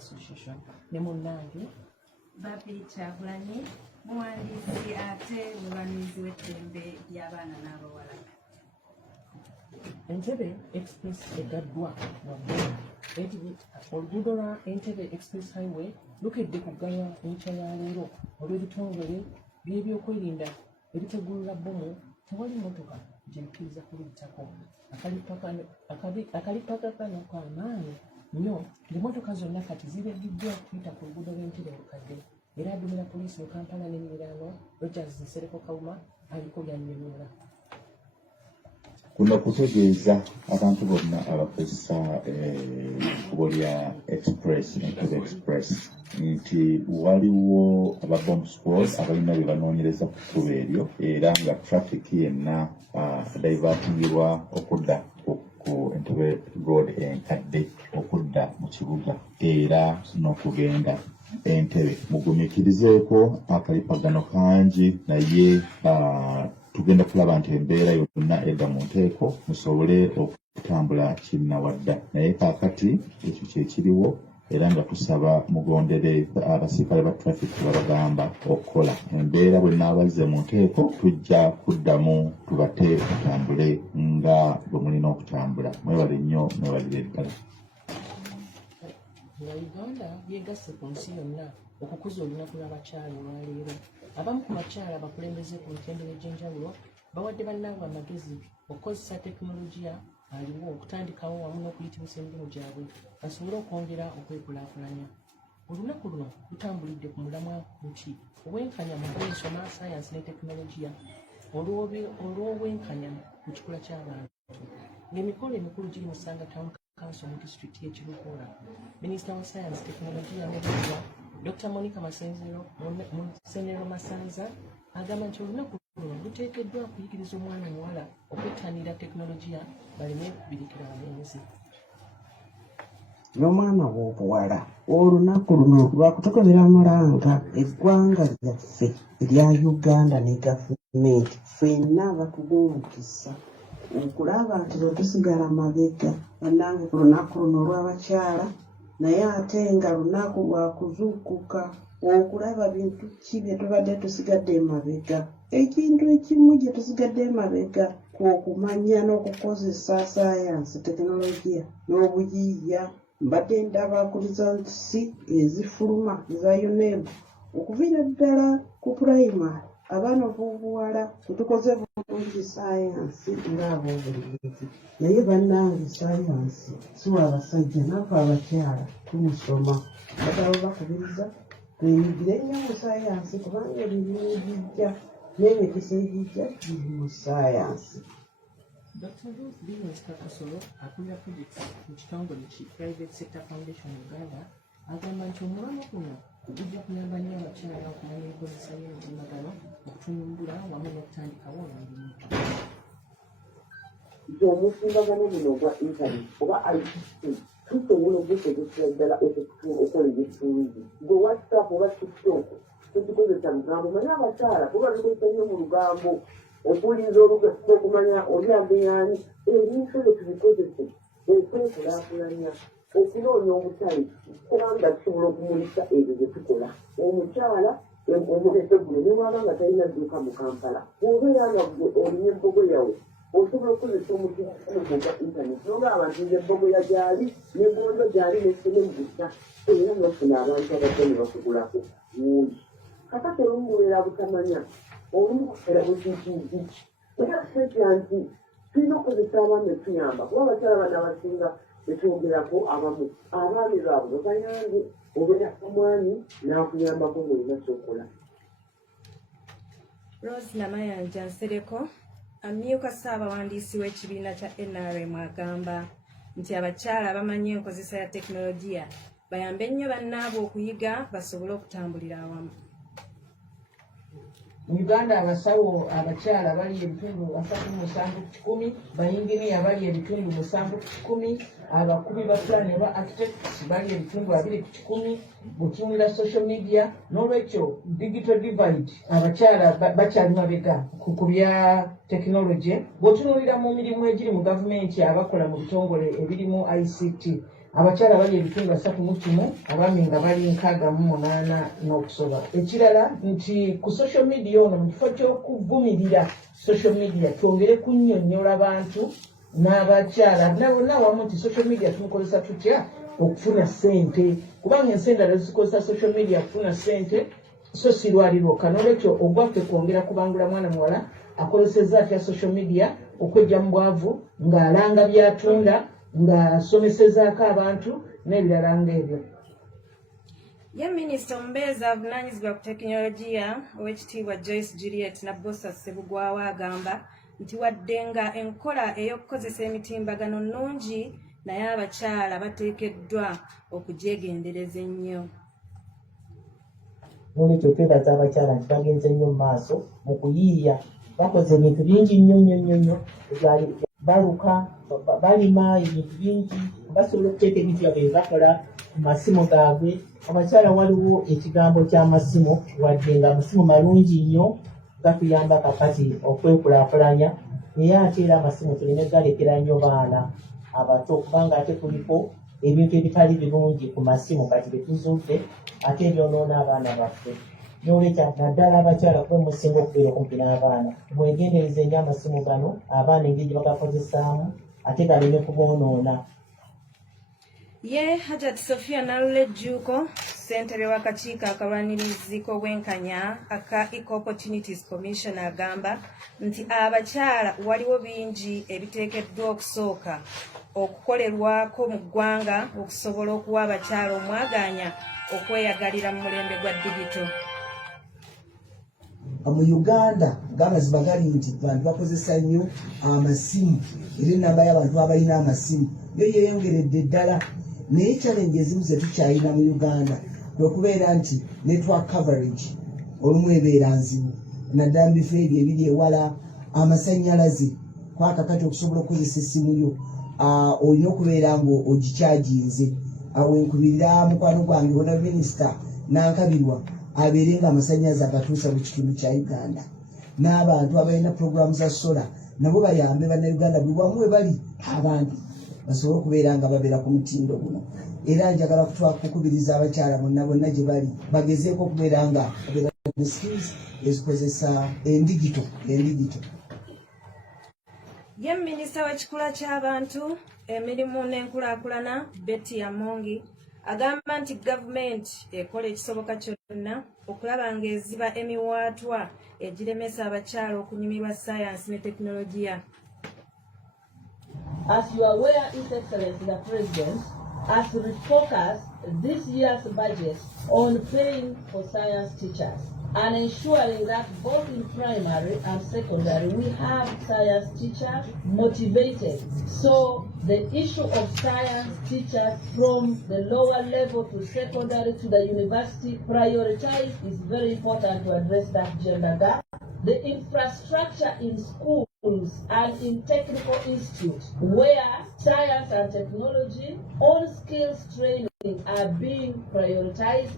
Association. Ne munnange Babie Kyagulanyi, muwandiisi ate mulwanirizi w'ettembe ly'abaana n'abawala. Entebbe Express eggaddwa waggulu. Oluguudo lwa Entebbe Express Highway lukedde kuggalwa enkya ya leero olw'ebitongole by'ebyokwerinda ebitegulula bbomu tewali mmotoka gyekkiriza kuluyitako. Akalippagano k'amaanyi nnyo ng'emmotoka zonna kati ziregiddwa kuyita ku luguudo lw'Entebbe olukadde era adumira poliisi mu Kampala n'emiriraano Rogers Nsereko Kawuma aliko by'annyonnyola. Kuno kutegeeza abantu bonna abakozesa ekkubo lya Express Entebbe Express nti waliwo aba bomb squad abalina bye banoonyereza ku kkubo eryo era nga traffic yenna divertingibwa okudda ku Entebbe Road enkadde okudda mu kibuga era n'okugenda Entebbe. Mugumiikirizeeko akalippagano kangi naye tugenda kulaba nti embeera yonna edda mu nteeko musobole okutambula kinnawadda naye kaakati ekyo kyekiriwo era nga tusaba mugondere abasirikale ba traffic babagamba okukola embeera bwe naabazze mu nteeko tujja kuddamu tubate kutambule nga bwe mulina okutambula. Mwebale nnyo, mwebalire ddala. Nga Uganda yeegasse ku nsi yonna okukuza olunaku lw'abakyala olwaleero. Abamu ku bakyala abakulembeze ku mitendera egy'enjawulo bawadde bannaabwe amagezi okukozesa tekinologiya aliwo okutandikawo wamu n'okuyitimusa emirimu gyabwe basobole okwongera okwekulaakulanya. Olunaku luno lutambulidde ku mulamwa muki obwenkanya mu bw'ensoma, sayansi ne tekinologiya olw'obwenkanya ku kikula ky'abantu. Ng'emikolo emikulu giri mu Sanga Town Council mu disitulikiti y'e Kiruhura. Minisita wa sayansi, tekinologiya n'ebyobugagga Dr. Monica Musenero Masanza agamba nti olunaku luno luteekeddwa okuyigiriza omwana omuwala okwettanira tekinologiya baleme kubirikira abalenzi. N'omwana w'obuwala olunaku luno lwakutukozera mulanga eggwanga lyaffe erya Uganda ne gavumenti ffenna batuwa omukisa okulaba nti lwe tusigala mabega bannange ku lunaku luno olw'abakyala naye ate nga lunaku lwakuzuukuka okulaba bintu ki bye tubadde tusigadde emabega. Ekintu ekimu gye tusigadde emabega kwokumanya n'okukozesa sayansi, tekinologiya n'obuyiiya. Mbadde ndaba ku results ezifuluma eza UNEB okuviira ddala ku primary abaana b'obuwala tetukoze bulungi sayansi ng'ab'obulenzi naye bannange sayansi si w'abasajja naffe abakyala tumusoma bataba bakubiriza twenyigire nnyo mu sayansi kubanga ebirimu egijja n'emikisa egijja giri mu sayansi. Dr. Ruth Business Kakasolo akulira projects mu kitongole ki Private Sector Foundation Uganda agamba nti omulamwa guno gujja kuyamba nnyo abakyala okumanya enkozesa y'emitimbagano okutunumbula wamu n'okutandikawo emirimu. Nti omutimbagano guno gwa internet oba ICT tusobola okukozesa ddala okukola ebyesuubizi gwe WhatsApp oba TikTok tukikozesa lugambo manye abakyala kuba tukozesa nnyo mu lugambo okuwuliriza olugaso okumanya olyambe yaani ebintu ebyo tubikozese okwekulaakulanya okunoonya obutale kubanga tusobola okumulisa ebyo bye tukola. Omukyala omulese guno ne bwaba nga talina dduuka mu Kampala bw'obeera nga olina embogo yawe osobola okukozesa omutimbagano gwa internet noba abantu ng'ebbogoya gyali n'egondo gyali n'essene mu gusa era nofuna abantu abadde ne bakugulako wuuli kakati olumubeera butamanya olumu kubeera bukiikiizi era kitya nti tulina okukozesa abaami etuyamba kuba abakyala bano abasinga betwogerako abamu abaami baabwe babayambe obeera omwami n'akuyambako ng'olina ky'okola. Rose Namayanja Nsereko amyuka ssaabawandiisi w'ekibiina kya NRM agamba nti abakyala bamanyi enkozesa ya tekinologiya bayambe nnyo bannaabwe okuyiga basobole okutambulira awamu. Mu Uganda abasawo abakyala bali ebitundu 37 bayinginiya bali ebitundu 7 abakubi ba plan oba architects bali ebitundu 2 butunula social media n'olwekyo digital divide abakyala bakyali mabega ku bya technology bw'otunuulira mu mirimu egiri mu gavumenti abakola mu bitongole ebirimu ICT abakyala bali ebitundu 31 abaami nga bali 68 n'okusoba. Ekirala nti ku social media ono mu kifo ky'okuvumirira social media twongere kunnyonnyola abantu n'abakyala bonna wamu nti social media tumukozesa tutya okufuna ssente, kubanga ensi endala zikozesa social media kufuna ssente so si lwalirwoka. N'olwekyo ogwaffe kwongera kubangula mwana muwala akozesezza atya social media okwejja mu bwavu ng'alanga byatunda ng'asomesezaako abantu n'ebirala ng'ebyo. Ye minisita omubeezi avunaanyizibwa ku tekinologiya ow'ekitiibwa Joyce Juliet Nabbosa Ssebugwawo agamba nti wadde nga enkola ey'okukozesa emitimbagano nnungi naye abakyala bateekeddwa okugyegendereza ennyo. N'olwekyo twebaza abakyala nti bagenze nnyo mu maaso mu kuyiiya, bakoze ebintu bingi nnyo baluka balima ebintu bingi basobola okuteeka ebintu byabwe bakola ku masimu gaabwe. Abakyala waliwo ekigambo ky'amasimu, wadde nga amasimu malungi nnyo gatuyamba kakati okwekulaakulanya, naye ate era amasimu tuleme galekera nnyo baana abato, kubanga ate kuliko ebintu ebitali birungi ku masimu kati betuzudde ate ebyonoona abaana baffe. N'olwekyo naddala abakyala kuba musinga okubeera okumpi n'abaana, mwegendereze nnyo amasimu gano, abaana engeri gye bagakozesaamu ate galeme kuboonoona. Ye Hajat Sofia Nalulejjuuko ssentebe w'akakiiko akalwanirizi k'obwenkanya aka Equal Opportunities Commission agamba nti abakyala waliwo bingi ebiteekeddwa okusooka okukolerwako mu ggwanga okusobola okuwa abakyala omwagaanya okweyagalira mu mulembe gwa digito. Mu Uganda ng'amazima gali nti abantu bakozesa nnyo amasimu era ennamba y'abantu abalina amasimu yo yeeyongeredde ddala, naye challenge ezimu ze tukyalina mu Uganda kwe kubeera nti network coverage olumu ebeera nzibu, naddala mu bifo ebyo ebiri ewala amasannyalaze kwakakati okusobola okukozesa essimu yo olina okubeera ng'ogikyaginze. Wenkubirira mukwano gwange bona minisita n'ankabirwa abeere nga amasannyalaze agatuusa mu kitundu kya Uganda, n'abantu abalina puroguramu za sola nabo bayambe bannayuganda bwe wamu we bali abantu basobole okubeera nga babeera ku mutindo guno. Era njagala kukubiriza abakyala bonna gye bali bagezeeko okubeera nga babeera ku skills ezikozesa endigito. Ye minisita w'ekikula ky'abantu emirimu n'enkulaakulana Betty Amongi agamba nti gavumenti ekola ekisoboka kyonna okulaba ng'eziba emiwaatwa egiremesa abakyala okunyumirwa sayansi ne tekinologiya. As you are aware, His Excellency the President has refocused this year's budget on paying for science teachers and ensuring that both in primary and secondary we have science teachers motivated. So the issue of science teachers from the lower level to secondary to the university prioritized is very important to address that gender gap. The infrastructure in schools and in technical institutes where science and technology on skills training are being prioritized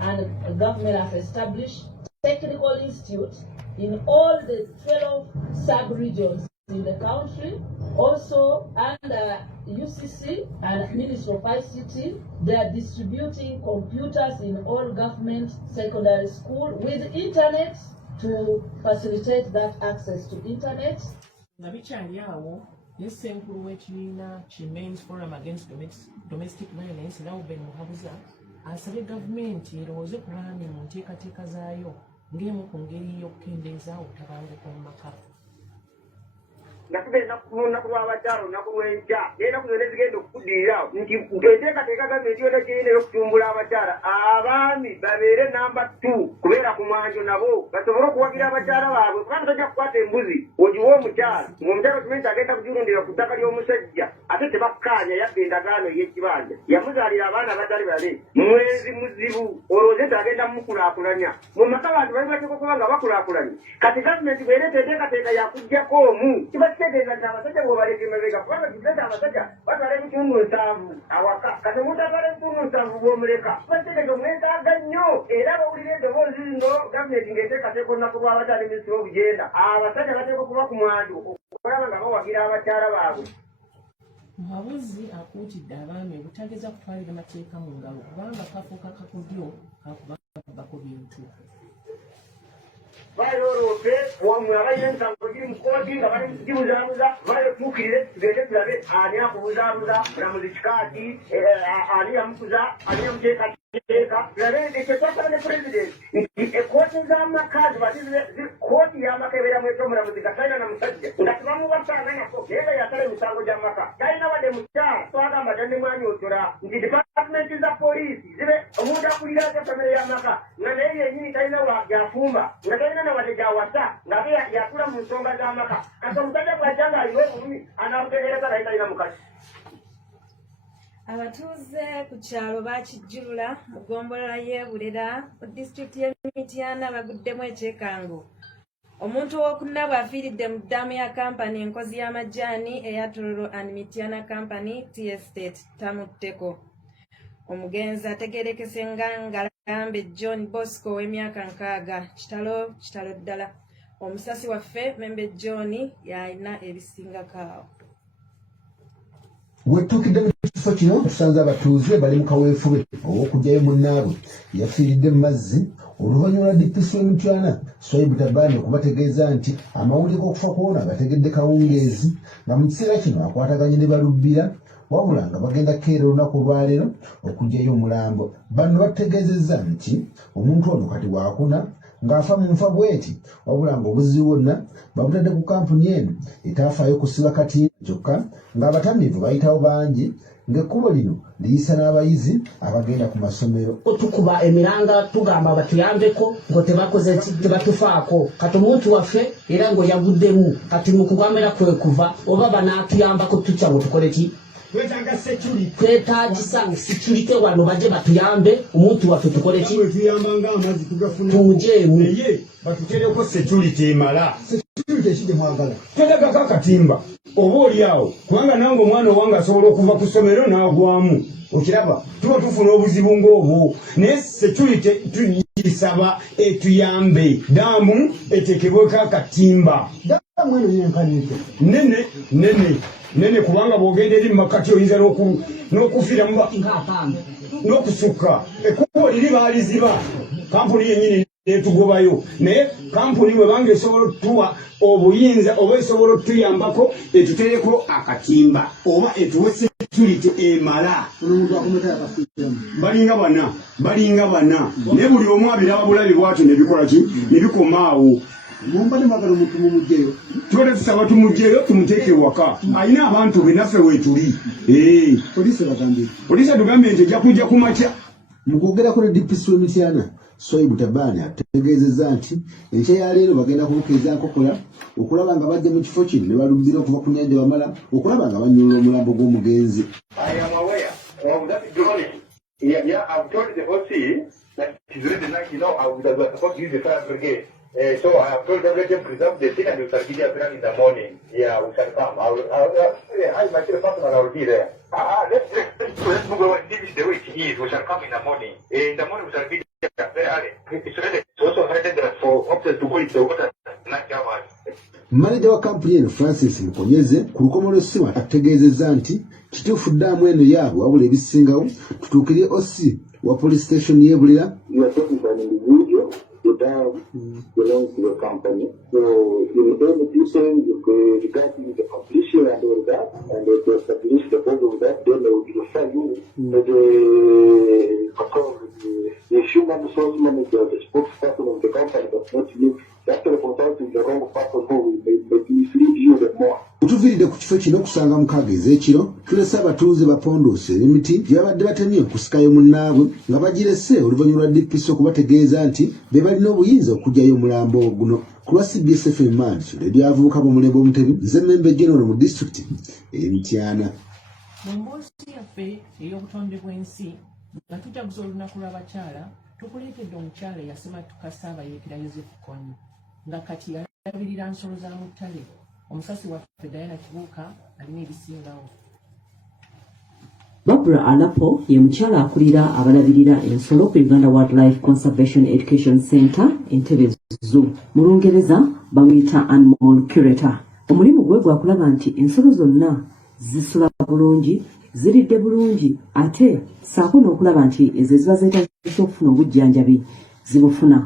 and the government has established technical institutes in all the 12 sub-regions in the country. Also under UCC and Ministry of ICT, they are distributing computers in all government secondary school with internet to facilitate that access to internet. Nga bikyali awo ne ssenkulu w'ekibiina ki Men's Forum Against Domestic Violence Lauben Muhabuza asabye gavumenti erowooze ku baami mu nteekateeka zaayo ng'emu ku ngeri y'okukendeeza obutabanguko mu maka. nga tugenda ku lunaku lw'abakyala olunaku lw'enkya era ku zonna zigenda okuddiira nti enteekateeka gavumenti yonna gyerina ey'okutumbula abakyala abaami babeere namba 2 kubeera ku mwanjo nabo basobole okuwagira abakyala baabwe kubanga tojja kukwata embuzi ogiwa omukyala ng'omukyala okimanyi nti agenda kugirundira ku ttaka ly'omusajja ate tebakkaanya yabba endagaano ey'ekibanja yamuzaalira abaana batali bale mwezi muzibu olowooze nti agenda mukulaakulanya mu maka bantu bali bateeka okuba nga bakulaakulanye kati gavumenti bw'ereeta enteekateeka yakuggyako omu kitegeeza nti abasajja bwebaleka emabega kubanga kitegeeza abasajja batwala ebitundu 7 awaka kati omuntu atwala ebitundu 7 bw'omuleka bakitegeeza omwetaaga nnyo era bawulira eddoboozi lino gavumenti ng'eteekateeka olunaku lw'abakyala minisitiri w'obugenda abasajja bateeka okuba ku mwanjo okulaba nga bawagira abakyala baabwe. Muhabuzi akuutidde abaami obutageza kutwalira mateeka mu ngalo kubanga kafuuka kakodyo kakubako bintu. Bayoroote wamwe abalina emisango giri mu kkooti nga bali gibuzaabuza balekuukirire tugende tulabe ani akubuzaabuza mulamuzi kikaati ani yamukuza ani yamuteekateeka tulabe ekyo twasaba ne pulezidenti nti ekkooti z'amaka kkooti y'amaka ebeeramu ekyo omulamuzi gatalina na musajja nga tebamubasanga nako naye nga yasala emisango gy'amaka talina wadde mukyala twagamba tadde mwanyootola nti dipaatimenti za poliisi zibe omuntu akuliraako famire y'amaka nga naye yennyini talina gyafumba nga talina na wadde gyawasa ng'ate yatula mu nsonga z'amaka kati omusajja bw'ajja ng'aliwo obulumi anaamutegereza naye talina mukazi. Abatuuze ku kyalo bakijjulula mu ggombolola y'e Bulera mu disitulikiti y'e Mityana baguddemu ekyekango. Omuntu ow'okuna bw'afiiridde mu ddaamu ya kampani enkozi y'amajaani eya Tororo and Mityana Company Tea Estate tamutteko. Omugenzi ategeerekese ng'alambe John Bosco ow'emyaka 6 kitalo ddala. Omusasi waffe Membe John y'alina ebisingako awo. Wetuukidde mu kifo kino tusanze abatuuze bali mu kaweefube ow'okugyayo munnaabwe yafiiridde mu mazzi oluvannyuma lwa DPC w'Emityana Swaibu Tabani okubategeeza nti amawulire g'okufa kwona gategedde kawungeezi nga mu kiseera kino akwataganye ne balubbira wabula nga bagenda kukeera olunaku olwaleero okugyayo omulambo. Bano bategeezezza nti omuntu ono kati waakuna ng'afa mu nfa bweti wabula ng'obuzibu bwonna babutadde ku kampuni eno etaafaayo kusiba kati kyokka ng'abatamiivu bayitawo bangi ng'ekkubo lino liyisa n'abayizi abagenda ku masomero. Tukuba emiranga tugamba batuyambeko ngo tebakoze tebatufaako kati omuntu waffe era ngo yaguddemu kati mu kugambira kwe kuva oba banaatuyambako tutya ngo tukole ki twetaagisa security wano baje batuyambe omuntu waffe tukole ki tumujeemu batutereko security emala security ekide mwagala tedagako akatimba oba oliawo kubanga nange omwana owange asobola okuva ku ssomero n'agwamu okiraba tuba tufuna obuzibu ng'obwo naye security tugisaba etuyambe daamu etekebweko akatimba daamu eno yenkanite nene kubanga bwogenda eri mumakati oyinza n'okufiira n'okusukka ekkubo liri baaliziba kampuni yennyini netugobayo naye kampuni webanga esobola otuwa obuyinza oba esobola otuyambako etutereko akatimba oba etuwe security emala balinga bana naye buli omu abiraba bulabi bwatyo nebikola ki nebikomaawo tuba tusaba tumugjeyo tumuteeke waka alina abantu be naffe weetuli poliisi atugambye nti ejja kujja kumakya. Mu kwogerako ne DPC w'Emityana Swaibu Tabani ategeezezza nti enkya ya leero bagenda kubukeeza nkokola okulaba nga bajja mu kifo kino ne balubbira okuva ku nnyanja Wamala okulaba nga banyolola omulambo gw'omugenzi. I've told the OC that it is really like, I was supposed to use the fire brigade. So I have told them, let them preserve the thing and we shall give you a plan in the morning. Yeah, we shall come. I myself personally, I will be there. Let's move on. This is the way it is. We shall come in the morning. In the morning, we shall be there very early. It's also threatened for officers to go into the water 9 hours. Manager wa kampuni eno Francis Mukonyeze ku lukomo lw'essimu ategeezezza nti kituufu ddaamu eno yaabwe wabula ebisingawo tutuukire OC wa police station y'e Bulera. The dam belongs to the company. So in any detail regarding the completion and all that, and they establish the board of that, then they will refer you to the human resource manager, the spokesperson of the company, but not you. That's the consulting the wrong person who may mislead you the more. Tuviridde ku kifo kino okusanga mukaaga ez'ekiro tulese abatuuze bapondoose emiti gyabadde batemye okusikayo munnaabwe nga bagirese oluvannyuma lwa DPC okubategeeza nti be balina obuyinza okugyayo omulambo guno. Ku lwa CBS FM Manchu ledi avubuka b'omulembe omutebi nze Membe General mu disitulikiti ey'Emityana. Mu mboozi yaffe ey'obutonde bw'ensi nga tujaguza olunaku lw'abakyala tukuleetedde omukyala eyasema tukasa abayeekera Yozefu Kony nga kati yalabirira nsolo za mu ttale. Omusasi waffe Diana Kibuuka alina ebisingawo. Barbara Alapo ye mukyala akulira abalabirira ensolo ku Uganda Wildlife Conservation Education Center Entebbe Zoo. Mu Lungereza bamuyita animal curator. Omulimu gwe gwakulaba nti ensolo zonna zisula bulungi ziridde bulungi ate saako n'okulaba nti ezo eziba zeetagisa okufuna obujjanjabi zibufuna.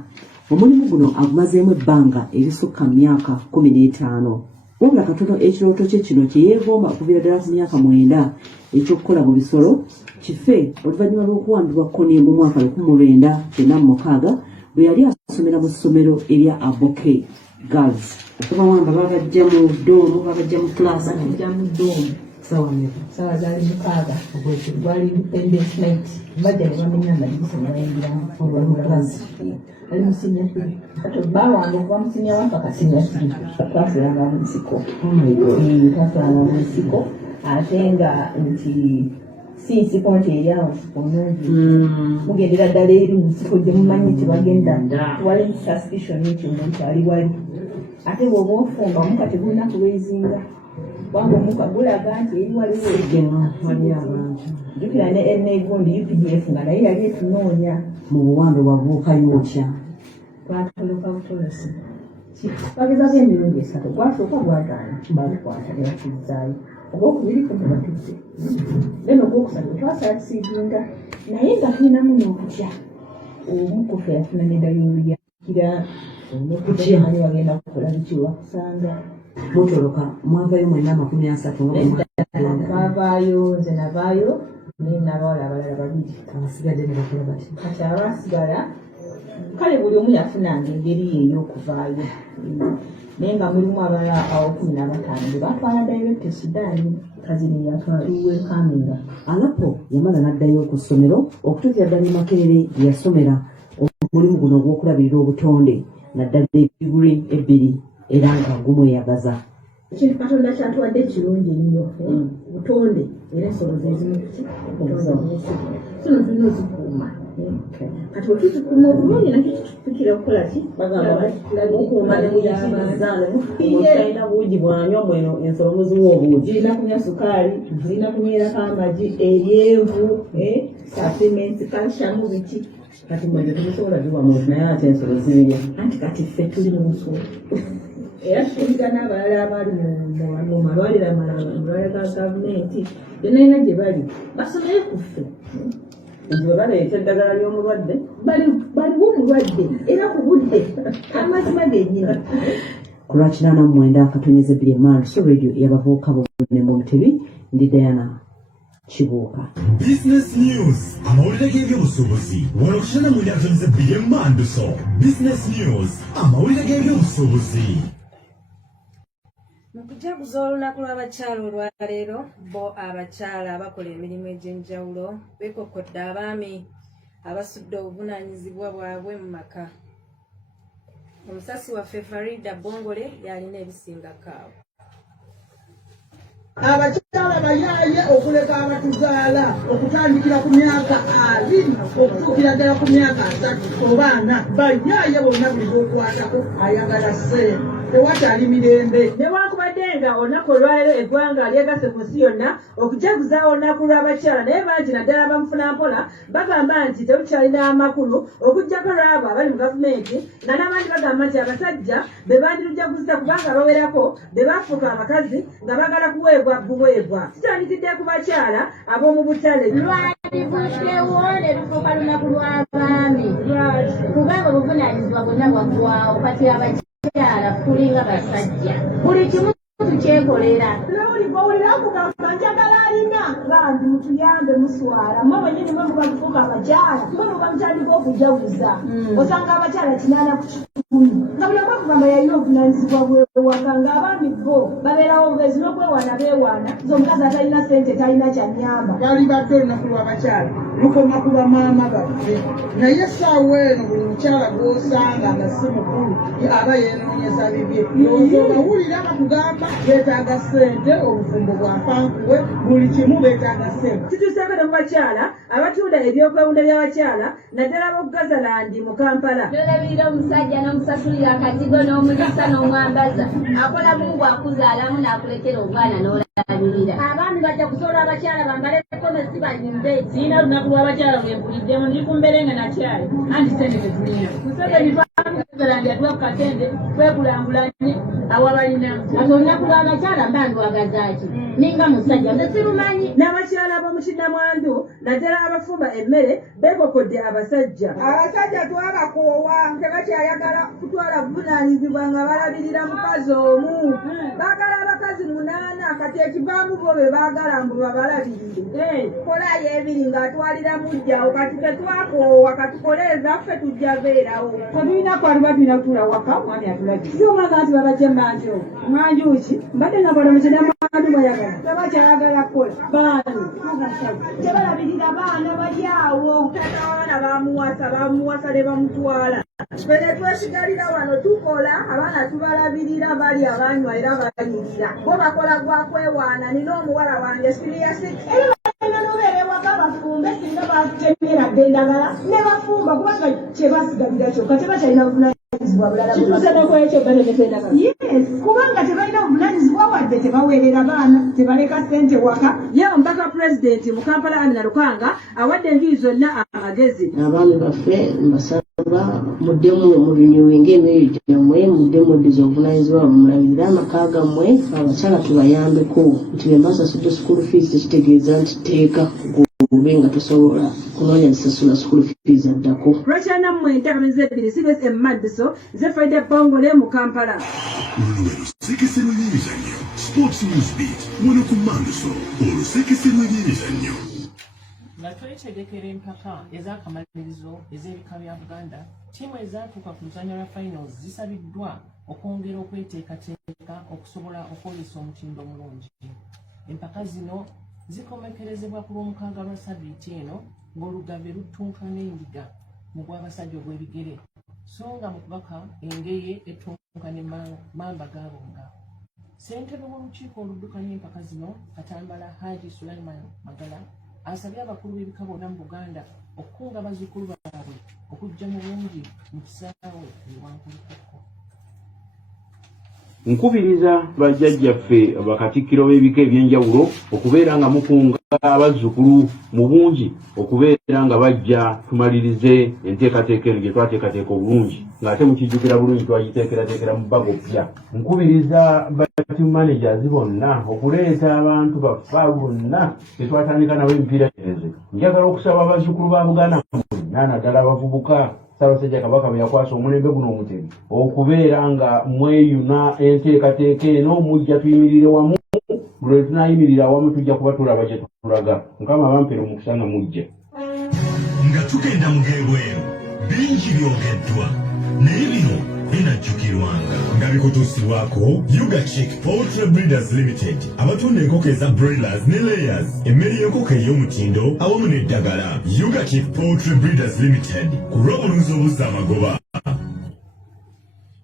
Omulimu guno agumazeemu ebbanga erisukka mu myaka 15. Wabula katono ekirooto kye kino kye yeegomba okuviira ddala ku myaka 9 ekyokukola mu bisolo kife oluvannyuma lw'okuwambibwa Kony mu mwaka 1996 bwe yali asomera mu ssomero erya Aboke Girls. Okubawamba babajja mu doomu babajja mu class bajja mu doomu sawa zaali 6 gwali independence night bajja ne bamenya amadinisa ne bayingira mu class ali musinya kati bawanga okuva musinya wa mpaka sinya twasulanga mu nsiko twasulanga mu nsiko ate nga nti si nsiko nti eryawo nsiko nungi mugendera ddala eri mu nsiko gye mumanyi nti bagenda tuwali suspicion nti omuntu ali wali ate bw'oba ofumba omuka tegulina kulwezinga wanga omuka gulaga nti eri waliwo wali abantu jjukira ne enegundi UPDF nga naye yali etunoonya mu buwambe bwabuukayo otya twatoloka butolosi bagezako emirundi 3 gwasooka gwagaana balukwata ne bakizaayo ogwokubiri kuno batudde then ogwokusatu twasakisidinga naye nga tulinamu n'okutya omukufe yafuna nedayoluyakira omukutemanyi bagenda kukola biki wakusanga mutoloka mwavaayo mwena 30 twavaayo nze navaayo naye nabawala abalala 2 abasigadde ne bakola bati kati abasigala kale buli omu yafunanga engeri ey'okuvaayo naye nga mulimu abalala 15 batwala direct Sudan kazini yatwaliwe kaminga alapo yamala n'addayo ku ssomero okutuukira ddala Makerere gye yasomera omulimu guno ogw'okulabirira obutonde naddala diguri 2 era nga gumweyagaza. Ekintu Katonda kyatuwadde kirungi nnyo butonde era ensolo zezimu kino tulina ozikuuma kati okizikuuma obulungi nakyo kitufikira okukola ki okuuma talina buugi bwanywa mweno ensolo muziwa obuugi zirina kunywa sukaali zirina kunywirako amagi eryenvu supplements calcium biki kati mweze tumusobola giwa muntu naye ate ensolo zibirya anti kati ffe tuli mu nsolo era tuliga n'abalala abali mu malwaliro amalwaliro ga gavumenti byonna gye bali basomere ku ffe bwe baleeta eddagala ly'omulwadde baliwo omulwadde era ku budde amazima gennyini ku lwa 89 akatonyeze Biremani so radio y'abavubuka b'obunene mu Mutebi ndi Diana Kibuuka. Business News amawulire g'ebyobusuubuzi wano ku 89 akatonyeze Biremani so Business News amawulire g'ebyobusuubuzi. Mu kujaguza olunaku lw'abakyala olwaleero bo abakyala abakola emirimu egy'enjawulo beekokkodde abaami abasudde obuvunaanyizibwa bwabwe mu maka. Omusasi waffe Farida Bongole yalina ebisingakaawo. Abakyala bayaaye okuleka abatuzaala okutandikira ku myaka 20 okutuukira ddala ku myaka 3 oba 4 bayaaye bonna buli b'okwatako ayagala ssente tewatali mirembe. Newankubadde nga olunaku olwaleero eggwanga lyegase ku nsi yonna okujaguza olunaku lw'abakyala naye bangi naddala bamufuna mpola bagamba nti tebukyalina amakulu okuggyako lwabo abali mu gavumenti nga n'abandi bagamba nti abasajja be bandirujaguza kubanga bawerako be bafuuka abakazi nga bagala kuweebwa buweebwa. Kitandikidde ku bakyala ab'omu butale lwalivuddewo ne lufuuka lunaku lw'abaami kubanga obuvunaanyizibwa bwonna bwaggwawo kati abakyala kulinga basajja buli kimu tukyekolera. Bawulira akugamba njagala alina bandi mutuyambe muswala mwe mwenyini mwe muba mufuuka abakyala mwe muba mutandika okujaguza osanga abakyala 8 ku 10 nga buli omu akugamba yalina obuvunaanyizibwa bwewaka ng'abaami bo babeerawo bubezi n'okwewaana beewaana z'omukazi atalina ssente talina kyanyamba. Bali badde olunaku lw'abakyala lukoma ku bamaama baffe naye essaawa eno buli mukyala gw'osanga nga si mukulu aba yeenoonyeza bibye lowooza obawulira bakugamba beetaaga ssente obufumbo bwa mpankuwe buli kimu beetaaga ssente. Kituuseeko ne mu bakyala abatunda ebyokwewunda by'abakyala naddala ab'okugazalandi mu Kampala. N'olabirira omusajja n'omusasulira akatigo n'omulisa n'omwambaza akola mungu akuzaalamu n'akulekera obwana n'olabirira. Abaami bajja kusobola abakyala bambale komesi banyimbe. Sirina lunaku lw'abakyala lwe mpuliddemu ndi ku mbeere nga nakyali anti ssente tezirina. Reverend yatuwa katende twekulangulanye awabalina ate olunaku lw'abakyala mbandwagazaaki ninga musajja nze sirumanyi. N'abakyala b'omukinnamwandu naddala abafumba emmere beekokodde abasajja twabakoowa nke bakyayagala kutwala buvunaanyizibwa nga balabirira mukazi omu. Baagala abakazi 8 kati ekivaamu bo be baagala mbu babalabirire. Kolayo ebiri ng'atwalira mujjawo kati tetwakoowa katukole ezaffe tujja beerawo. Tetulina kwaluba tulina kutuula waka mwami atulabire. Si omwana nti babajja mmanjo mwanjuki mbadde nakola mukinnamwandu bayagala tebakyayagala kukola baani tebalabirira baana bali awo tatawana bamuwasa ne bamutwala. Fene twesigalira wano tukola abaana tubalabirira bali abanywa era bayirira bo bakola gwa kwewaana. Nina omuwala wange siriyasi n'obeerewaka bafumbe singa batemera ddendagala ne bafumba kubanga kyebasigalira kyokka tebakyalina buvunanyizibwa bulala kituuse nokwekyo benefendagala kubanga tebalina buvunanyizibwa wadde tebaweerera baana tebaleka ssente waka. Ye omubaka pulezidenti mu Kampala Amina Lukanga awadde enjuyi zonna amagezi. Abaami baffe mbasaba muddemu mu renewing emirimu gyammwe muddemu oddiza obuvunanyizibwa bamulabirira amaka gammwe abakyala tubayambeko nti bwe mbasasudde school fees tekitegeeza nti teeka gube nga tosobola kunoonya zisasula school fees addako. Lwakya nammwe enteekaniza ebbiri CBS Madiso nze Faida Bongole mu Kampala. Olusekesero ly'emizannyo Sports News Beat wano ku Madiso olusekesero ly'emizannyo. Nga twetegekera empaka ez'akamalirizo ez'ebika bya Buganda, ttiimu ezaatuuka ku luzannya lwa finals zisabiddwa okwongera okweteekateeka okusobola okwolesa omutindo omulungi. Empaka zino zikomekerezebwa ku lw'omukaaga lwa Ssabbiiti eno ng'olugave luttunka n'endiga mu gw'abasajja ogw'ebigere, so nga mu kubaka engeye ettunka ne mamba gaalonga. Ssentebe w'olukiiko oluddukanya empaka zino Katambala Haji Sulaiman Magala asabye abakulu b'ebika bonna mu Buganda okukunga abazzukulu baabwe okujja mu bungi mu kisaawe ewankulukuko. Nkubiriza bajjajjaffe bakatikkiro b'ebika ebyenjawulo okubeera nga mukunga abazzukulu mu bungi okubeera nga bajja tumalirize enteekateeka eno gye twateekateeka obulungi ng'ate mukijjukira bulungi twagiteekerateekera mu bbago ppya. Nkubiriza team managers bonna okuleeta abantu baffe bonna tetwatandika nabo emipiira gyeze. Njagala okusaba abazzukulu ba Buganda mwenna naddala abavubuka Ssaabasajja Kabaka bwe yakwasa omulembe guno omutebi okubeera nga mweyuna enteekateeka eno mujja tuyimirire wamu. Lwe tunayimirira awamu tujja kuba tulaba gye tulaga. Mukama bampere omukisa nga mujja. Nga tugenda mu geebweru bingi byogeddwa naye bino binajjukirwanga nga bikutuusibwako Yuga Chick Poultry Breeders Limited abatunda enkoko eza broilers ne layers emmere y'enkoko ey'omutindo awamu n'eddagala. Yuga Chick Poultry Breeders Limited ku lw'obulunzi obuzza amagoba.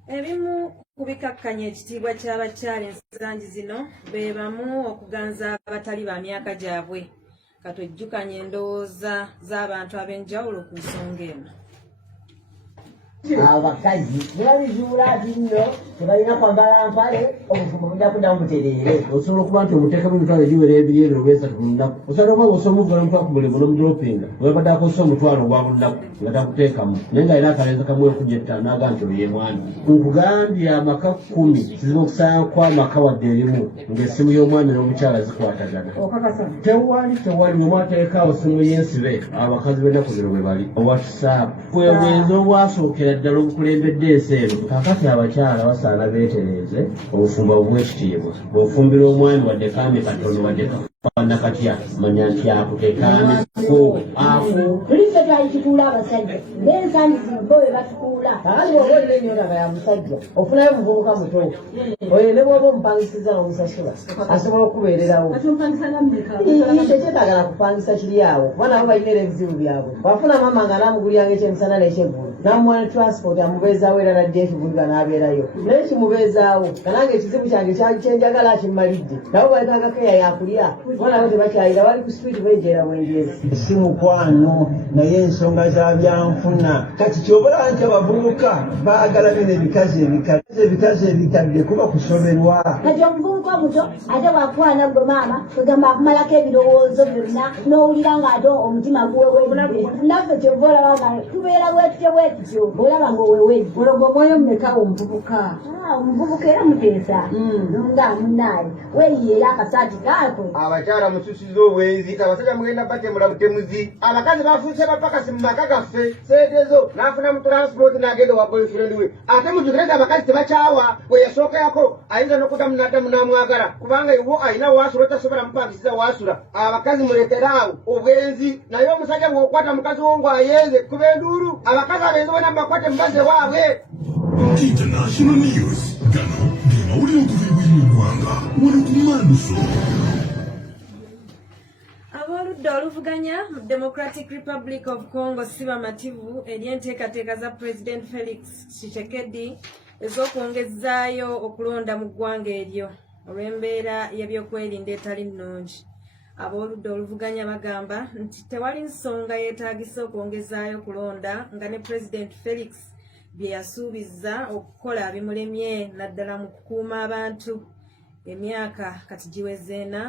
Ebimu ku bikakkanya ekitiibwa ky'abakyala ensangi zino be bamu okuganza abatali ba myaka gyabwe. Katwejjukanye endowooza z'abantu ab'enjawulo ku nsonga eno. Abakazi nebabizuula binno tebalina kwambala mpale obufumbo bujja kuddamu butereere. Osobola okuba nti omuteekamu emitwalo egiwera ebiri ebiro obesatu mu lunaku. Osobola okuba ng'osobola okugula omutwalo ku mulimu n'omudropinga webadde akozesa omutwalo ogwa mu lunaku nga takuteekamu naye ng'alina akalenzi kamu ekumi ettaano n'agamba nti oyo ye mwami. Nkugambye amaka 10 kizibu okusangako amaka wadde erimu ng'essimu y'omwami n'omukyala zikwatagana. Tewali omwateekaawo essimu y'ensibe abakazi b'ennaku zino bwe bali WhatsApp bwe bwenzi obwasookera ddala obukulembedde ensi eno. Kakati abakyala basaana beetereeze obufumbo obw'ekitiibwa. Bw'ofumbira omwami wadde kaami katono wadde kafaana katya manya nti akuteekaaniko afu. Tulize twayitukuula abasajja ng'ensangi zino bo be batukuula. Kakati bw'oba ennyo ndaba ya musajja ofunayo omuvubuka muto oyo ne bw'oba omupangisiza n'omusasula asobola okubeererawo. Tekyetagala kupangisa kiri awo kuba nabo balina ebizibu byabwe. Wafuna mama nga naamuguliranga ekyemisana n'ekyeggulo namuwa ne transport amubeezaawo era najja ekibulira n'abeerayo naye kimubeezaawo kanange ekizibu kyange kyenjagala kimmalidde nabo balekagakeya yakulya bona bote bakyayira bali ku street bejera bwenjezi si mukwano naye ensonga za byanfuna kati kyobola nti abavubuka baagala bino ebikazi ebikadde kuba kusoberwa kati omuvubuka omuto ate bwakwana gwe maama kwegamba akumalako ebirowoozo byonna n'owulira ng'ate omutima guwewedde naffe kyova olaba tubeera bwetutyo olaba ng'owewedde olwo omwoyo mmekawo omuvubuka omuvubuka era muteesa nga munaaye weeyiye era akasaati kaakwe abakyala mususiza obwenzi abasajja mugenda batemula butemuzi abakazi bafuuse bapakasi mu maka gaffe seetezo n'afuna mu transport n'agenda wa boyfriend we ate mujukire nti abakazi tebakyawa bwe yasookerako ayinza n'okuddamu n'addamu n'amwagala kubanga iwo ayina waasula otasobola mupangisiza waasula abakazi mulekeraawo obwenzi naye omusajja bw'okwata mukazi wo ng'ayenze kuba enduulu abakazi abenzi bonna mubakwate mubaze waabwe. International News gano ge mawulire okuva ebweru eggwanga wano ku Manduso. Aboludda oluvuganya mu Democratic Republic of Congo si bamativu eri enteekateeka za President Felix Tshisekedi ez'okwongezaayo okulonda mu ggwanga eryo olw'embeera y'ebyokwerinda etali nnungi. Aboludda oluvuganya bagamba nti tewali nsonga yeetaagisa okwongezaayo okulonda nga ne President Felix bye yasuubiza okukola bimulemye naddala mu kukuuma abantu emyaka kati giwezeena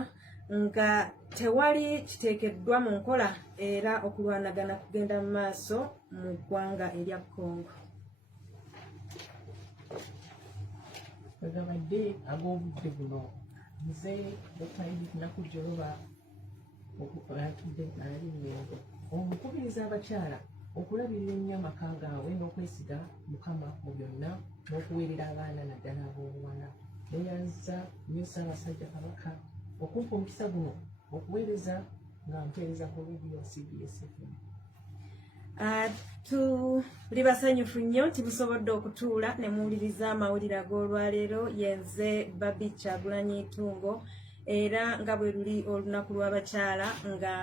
nga tewali kiteekeddwa mu nkola era okulwanagana kugenda mu maaso mu ggwanga erya Congo. Bagabadde ag'obudde buno nze okunaku gyoloba atudde alinyengo omukubiriza abakyala okulabirira ennyo amaka gaabwe n'okwesiga Mukama mu byonna n'okuweerera abaana naddala ab'obuwala. Neeyanza nnyo Ssaabasajja Kabaka okumpa omukisa guno okuweereza nga mpeereza ku leediyo CBS. Tuli basanyufu nnyo nti musobodde okutuula ne muwuliriza amawulire ag'olwaleero. Yenze Babie Kyagulanyi Tungo era nga bwe luli olunaku lw'abakyala nga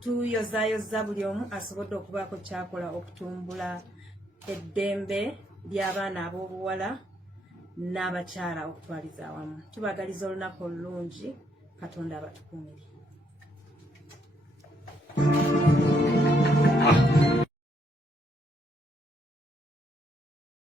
tuyozaayoza buli omu asobodde okubaako kyakola okutumbula eddembe ly'abaana ab'obuwala n'abakyala okutwaliza awamu. Tubagaliza olunaku olulungi, Katonda abatukuumire.